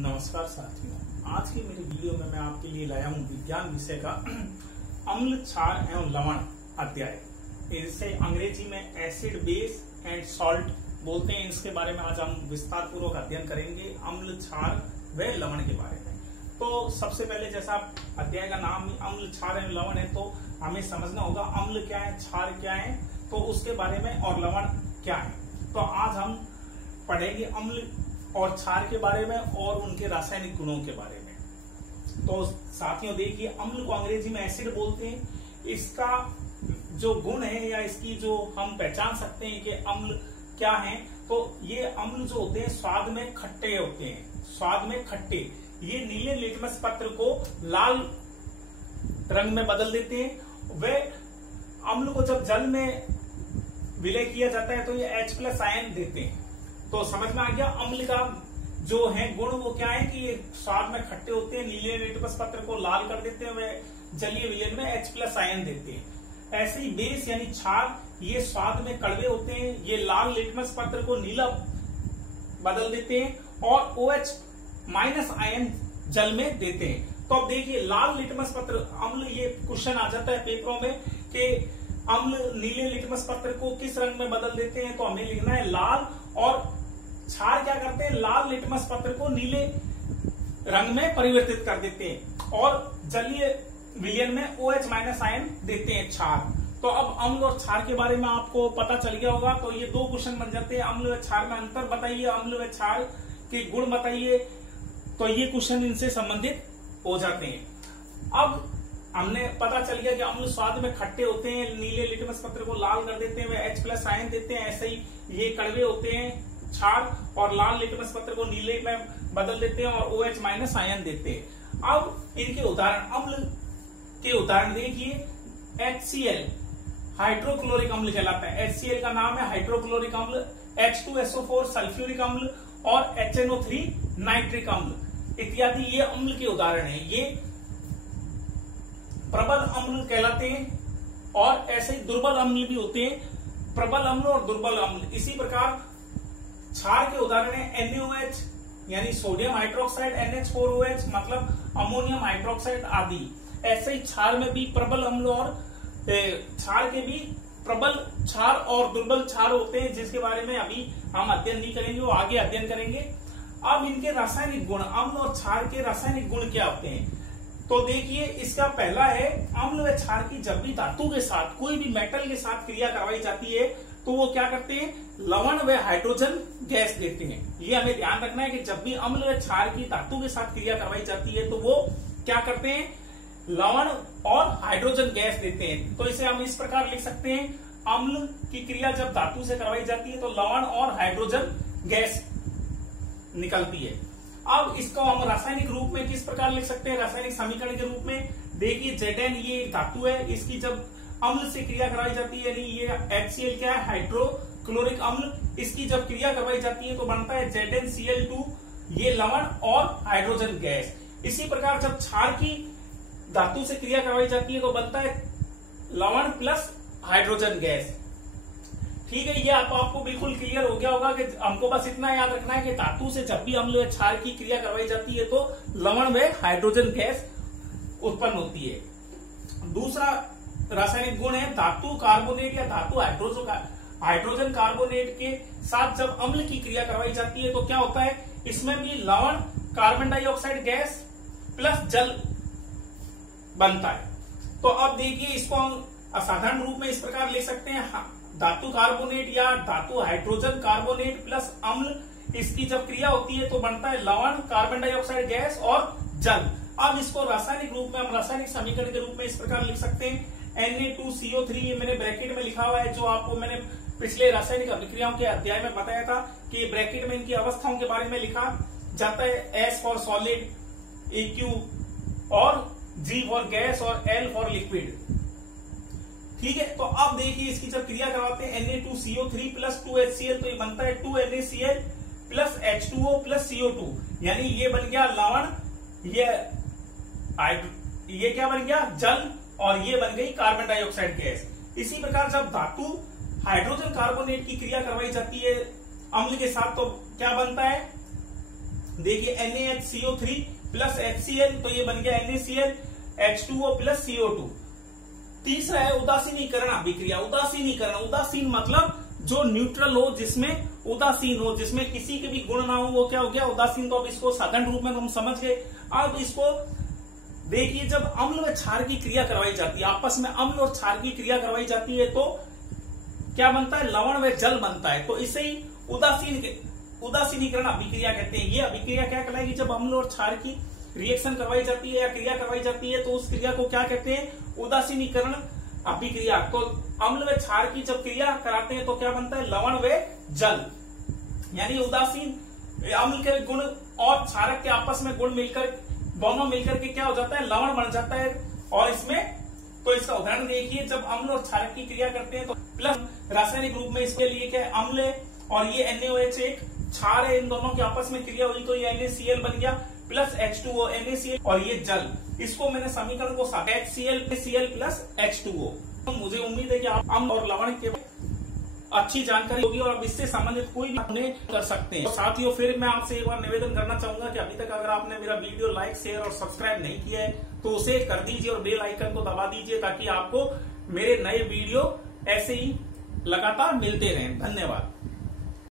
नमस्कार साथियों, आज की मेरी वीडियो में मैं आपके लिए लाया हूं विज्ञान विषय का अम्ल, क्षार एवं लवण अध्याय। इसे अंग्रेजी में एसिड, बेस एंड सॉल्ट बोलते हैं। इसके बारे में आज हम विस्तार पूर्वक अध्ययन करेंगे, अम्ल, क्षार व लवण के बारे में। तो सबसे पहले जैसा अध्याय का नाम अम्ल, क्षार एवं लवण है, तो हमें समझना होगा अम्ल क्या है, क्षार क्या है, तो उसके बारे में, और लवण क्या है। तो आज हम पढ़ेंगे अम्ल और क्षार के बारे में और उनके रासायनिक गुणों के बारे में। तो साथियों देखिए, अम्ल को अंग्रेजी में एसिड बोलते हैं। इसका जो गुण है या इसकी जो हम पहचान सकते हैं कि अम्ल क्या है, तो ये अम्ल जो होते हैं स्वाद में खट्टे होते हैं, स्वाद में खट्टे। ये नीले लिटमस पत्र को लाल रंग में बदल देते हैं। वे अम्ल को जब जल में विलय किया जाता है तो ये H+ आयन देते हैं। तो समझ में आ गया, अम्ल का जो है गुण वो क्या है कि ये स्वाद में खट्टे होते हैं, नीले लिटमस पत्र को लाल कर देते हैं, वे जलीय विलयन में H+ आयन देते हैं। ऐसे ही बेस यानी क्षार, ये स्वाद में कड़वे होते हैं, ये लाल लिटमस पत्र को नीला बदल देते हैं और OH- आयन जल में देते हैं। तो अब देखिए, लाल लिटमस पत्र अम्ल, ये क्वेश्चन आ जाता है पेपरों में कि अम्ल नीले लिटमस पत्र को किस रंग में बदल देते हैं, तो हमें लिखना है लाल, और क्षार क्या करते हैं, लाल लिटमस पत्र को नीले रंग में परिवर्तित कर देते हैं और जलीय विलयन में OH- आयन देते हैं क्षार। तो अब अम्ल और क्षार के बारे में आपको पता चल गया होगा। तो ये दो क्वेश्चन बन जाते हैं, अम्ल व क्षार में अंतर बताइए, अम्ल व क्षार के गुण बताइए। तो ये क्वेश्चन इनसे संबंधित हो जाते हैं। अब हमने पता चल गया कि अम्ल स्वाद में खट्टे होते हैं, नीले लिटमस पत्र को लाल कर देते हैं, वे H+ आयन देते हैं। ऐसे ही ये कड़वे होते हैं क्षार, और लाल लिटमस पत्र को नीले में बदल देते हैं और OH- आयन देते हैं। अब इनके उदाहरण, अम्ल के उदाहरण देखिए, HCl हाइड्रोक्लोरिक अम्ल कहलाता है। HCl का नाम है हाइड्रोक्लोरिक अम्ल, H2SO4 सल्फ्यूरिक अम्ल और HNO3 नाइट्रिक अम्ल इत्यादि ये अम्ल के उदाहरण है। ये प्रबल अम्ल कहलाते हैं। और ऐसे ही दुर्बल अम्ल भी होते हैं, प्रबल अम्ल और दुर्बल अम्ल। इसी प्रकार क्षार के उदाहरण है NaOH यानी सोडियम हाइड्रोक्साइड, NH4OH मतलब अमोनियम हाइड्रोक्साइड आदि। ऐसे ही क्षार में भी प्रबल अम्ल और क्षार के भी प्रबल क्षार और दुर्बल क्षार होते हैं, जिसके बारे में अभी हम अध्ययन नहीं करेंगे, वो आगे अध्ययन करेंगे। अब इनके रासायनिक गुण, अम्ल और क्षार के रासायनिक गुण क्या होते हैं, तो देखिए, इसका पहला है, अम्ल व क्षार की जब भी धातु के साथ, कोई भी मेटल के साथ क्रिया करवाई जाती है तो वो क्या करते हैं, लवण व हाइड्रोजन गैस देते हैं। ये हमें ध्यान रखना है कि जब भी अम्ल व क्षार की धातु के साथ क्रिया करवाई जाती है तो वो क्या करते हैं, लवण और हाइड्रोजन गैस देते हैं। तो इसे हम इस प्रकार लिख सकते हैं, अम्ल की क्रिया जब धातु से करवाई जाती है तो लवण और हाइड्रोजन गैस निकलती है। अब इसको हम रासायनिक रूप में किस प्रकार लिख सकते हैं, रासायनिक समीकरण के रूप में देखिए, Zn ये एक धातु है, इसकी जब अम्ल से क्रिया करवाई जाती है, यानी ये HCl क्या है, हाइड्रोक्लोरिक अम्ल, इसकी जब क्रिया करवाई जाती है तो बनता है ZnCl2, ये लवण और हाइड्रोजन गैस। इसी प्रकार जब क्षार की धातु से क्रिया करवाई जाती है तो बनता है लवण प्लस हाइड्रोजन गैस। ठीक है, ये आपको बिल्कुल क्लियर हो गया होगा कि हमको बस इतना याद रखना है कि धातु से जब भी अम्ल व क्षार की क्रिया करवाई जाती है तो लवण व हाइड्रोजन गैस उत्पन्न होती है। दूसरा रासायनिक गुण है धातु कार्बोनेट या धातु हाइड्रोजन कार्बोनेट के साथ जब अम्ल की क्रिया करवाई जाती है तो क्या होता है, इसमें भी लवण, कार्बन डाइऑक्साइड गैस प्लस जल बनता है। तो अब देखिए, इसको हम असाधारण रूप में इस प्रकार लिख सकते हैं, धातु कार्बोनेट या धातु हाइड्रोजन कार्बोनेट प्लस अम्ल, इसकी जब क्रिया होती है तो बनता है लवण, कार्बन डाइऑक्साइड गैस और जल। अब इसको रासायनिक रूप में हम रासायनिक समीकरण के रूप में इस प्रकार लिख सकते हैं, Na2CO3, ये मैंने ब्रैकेट में लिखा हुआ है, जो आपको मैंने पिछले रासायनिक अभिक्रियाओं के अध्याय में बताया था कि ब्रैकेट में इनकी अवस्थाओं के बारे में लिखा जाता है, S फॉर सॉलिड, AQ और G फॉर गैस और L फॉर लिक्विड। ठीक है, तो अब देखिए, इसकी जब क्रिया करवाते हैं Na2CO3 प्लस 2HCl, तो ये बनता है 2NaCl plus H2O plus CO2, यानी ये बन गया लवण, ये क्या बन गया, जल, और ये बन गई कार्बन डाइऑक्साइड गैस। इसी प्रकार जब धातु हाइड्रोजन कार्बोनेट की क्रिया करवाई जाती है अम्ल के साथ तो क्या बनता है, देखिए NaHCO3 प्लस HCl, तो ये बन गया NaCl H2O प्लस CO2। तीसरा है उदासीनीकरण अभिक्रिया। उदासीन मतलब जो न्यूट्रल हो, जिसमें उदासीन हो, जिसमें किसी के भी गुण ना हो, वो क्या हो गया? उदासीन। तो अब इसको साधारण रूप में हम समझ गए। अब इसको देखिए, जब अम्ल व क्षार की क्रिया करवाई जाती है, आपस में अम्ल और क्षार की क्रिया करवाई जाती है, तो क्या बनता है? लवण व जल बनता है। तो इसे ही उदासीनीकरण अभिक्रिया कहते हैं। ये अभिक्रिया क्या कहलाएगी? जब अम्ल और क्षार की रिएक्शन करवाई जाती है या क्रिया करवाई जाती है, तो उस क्रिया को क्या कहते हैं? उदासीनीकरण अभिक्रिया। तो अम्ल व क्षार की जब क्रिया कराते हैं तो क्या बनता है? लवण व जल। यानी उदासीन अम्ल के गुण और क्षारक के आपस में गुण मिलकर, दोनों मिलकर के क्या हो जाता है? लवण बन जाता है। और इसमें तो इसका उदाहरण देखिए, जब अम्ल और क्षारक की क्रिया करते हैं तो प्लस रासायनिक रूप में इसके लिए क्या है? अम्ल है, और ये NaOH एक क्षार है, इन दोनों की आपस में क्रिया हुई तो ये NaCl बन गया प्लस H2O, NaCl, और ये जल। इसको मैंने समीकरण को HCl प्लस H2O। तो मुझे उम्मीद है कि आप अम्ल और लवण के अच्छी जानकारी होगी और अब इससे संबंधित कोई भी उन्हें कर सकते हैं। तो साथियों, फिर मैं आपसे एक बार निवेदन करना चाहूंगा कि अभी तक अगर आपने मेरा वीडियो लाइक, शेयर और सब्सक्राइब नहीं किया है तो उसे कर दीजिए और बेल आइकन को दबा दीजिए, ताकि आपको मेरे नए वीडियो ऐसे ही लगातार मिलते रहें। धन्यवाद।